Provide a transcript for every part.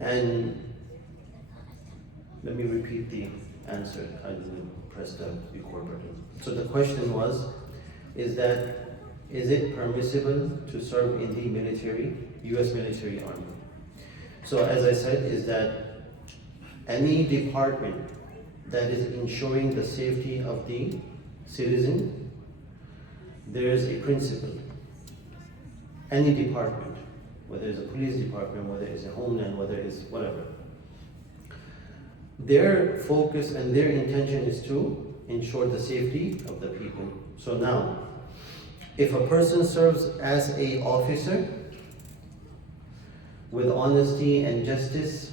And let me repeat the answer. I didn't press the record button. So the question was, is it permissible to serve in the military, US military army? So as I said, is that any department that is ensuring the safety of the citizen, there is a principle. Any department, whether it's a police department, whether it's a homeland, whether it's whatever, their focus and their intention is to ensure the safety of the people. So now, if a person serves as an officer with honesty and justice,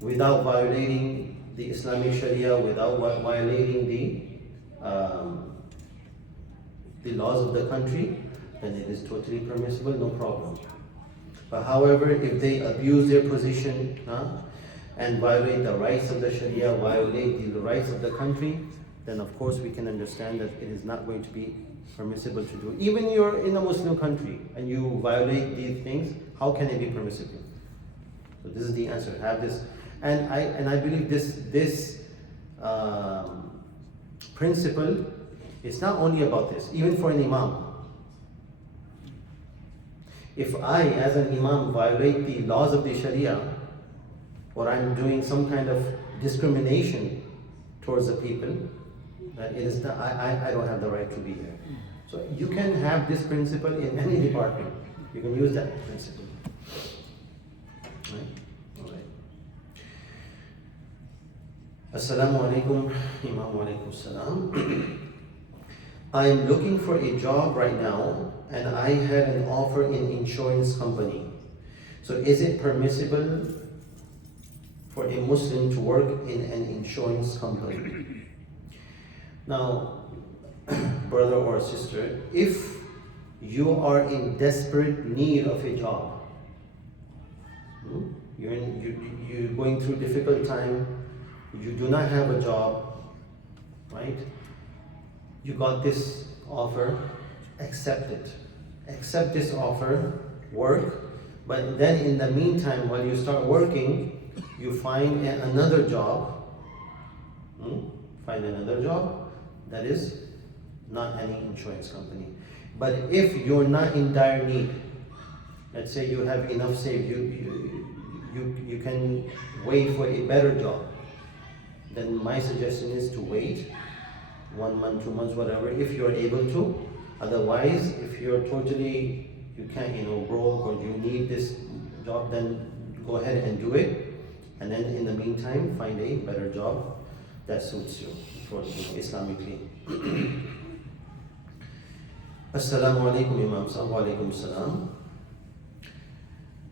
without violating the Islamic Sharia, without violating the laws of the country, then it is totally permissible, no problem. But however, if they abuse their position and violate the rights of the Sharia, violate the rights of the country, then of course we can understand that it is not going to be permissible to do. Even you're in a Muslim country and you violate these things, how can it be permissible? So this is the answer. Have this, and I believe this principle is not only about this. Even for an imam, if I, as an imam, violate the laws of the Sharia, or I'm doing some kind of discrimination towards the people, that it is not, I don't have the right to be here. So you can have this principle in any department. You can use that principle. Right? All right. Assalamu alaikum, Imam wa alaikum salam. I am looking for a job right now and I had an offer in insurance company. So is it permissible for a Muslim to work in an insurance company? Now, brother or sister, if you are in desperate need of a job, you're going through difficult time, you do not have a job, right? You got this offer, accept it. Accept this offer, work, but then in the meantime, while you start working, you find another job, that is not any insurance company. But if you're not in dire need, let's say you have enough saved, you can wait for a better job, then my suggestion is to wait 1 month, 2 months, whatever, if you're able to. Otherwise, if you're totally, you can't, broke, or you need this job, then go ahead and do it. And then in the meantime, find a better job that suits you for Islamically. Assalamu alaikum, Imam. Wa alaikum salam.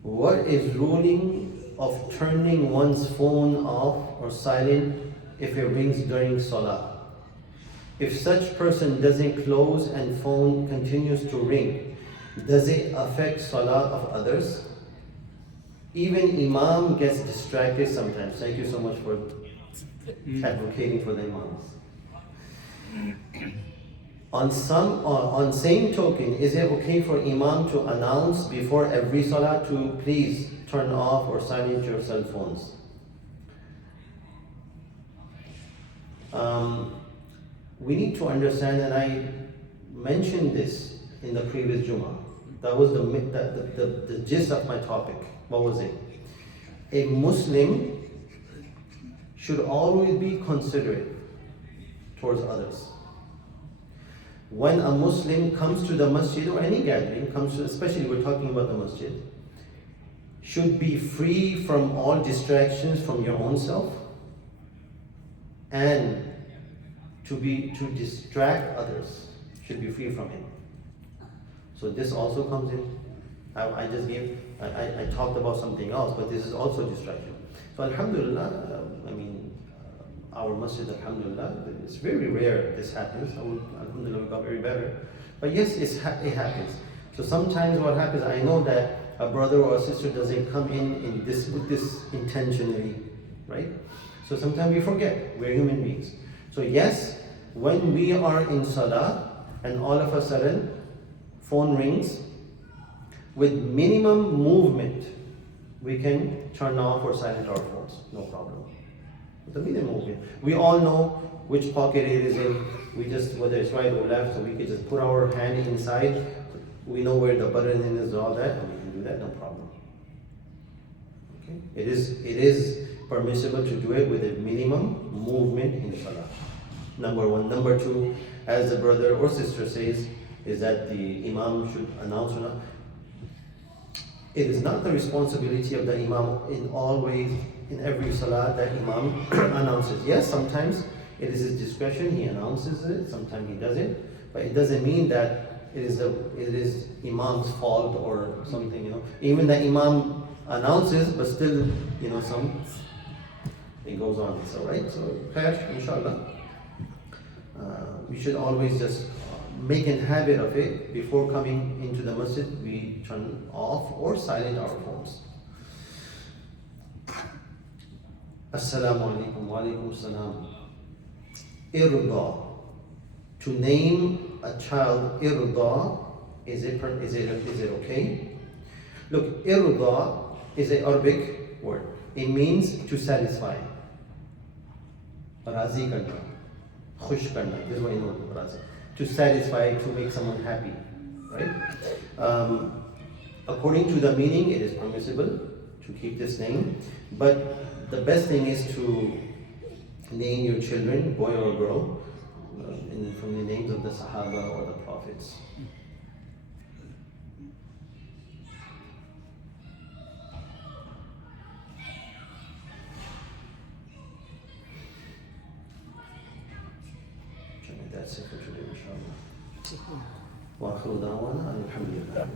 What is ruling of turning one's phone off or silent if it rings during Salah? If such person doesn't close and phone continues to ring, does it affect Salah of others? Even Imam gets distracted sometimes. Thank you so much for advocating for the Imams. On same token, is it okay for Imam to announce before every Salah to please turn off or silence your cell phones? We need to understand, and I mentioned this in the previous Jummah. That was the gist of my topic. What was it? A Muslim should always be considerate towards others. When a Muslim comes to the masjid or any gathering, especially we're talking about the masjid, should be free from all distractions from your own self and to distract others, should be free from it. So this also comes in. I talked about something else, but this is also distraction. So alhamdulillah, our masjid, alhamdulillah, it's very rare this happens. Alhamdulillah, we got very better. But yes, it happens. So sometimes what happens, I know that a brother or a sister doesn't come in with this intentionally, right? So sometimes we forget, we're human beings. So yes, when we are in salah and all of a sudden phone rings, with minimum movement, we can turn off or silent our phones, no problem. The minimum. We all know which pocket it is in. We just, whether it's right or left, so we can just put our hand inside. We know where the button is, all that, and we can do that, no problem. Okay? It is permissible to do it with a minimum movement in salah. Number one. Number two, as the brother or sister says, is that the Imam should announce or not. It is not the responsibility of the Imam in all ways, in every salah that Imam announces. Yes, sometimes it is his discretion, he announces it, sometimes he doesn't, but it doesn't mean that it is Imam's fault or something, Even the Imam announces, but still, it goes on. So, right? So, inshallah, we should always just make a habit of it. Before coming into the masjid, we turn off or silent our phones. Assalamu alaikum wa alaikum salam. Irda. To name a child irda, is it okay? Look, irda is an Arabic word. It means to satisfy. Razi karna, khush karna. This is what I know, razi. To satisfy, to make someone happy, right? According to the meaning, it is permissible to keep this name, but the best thing is to name your children, boy or girl, from the names of the Sahaba or the Prophets. That's it for today, inshallah. وآخر دعوانا أن الحمد لله.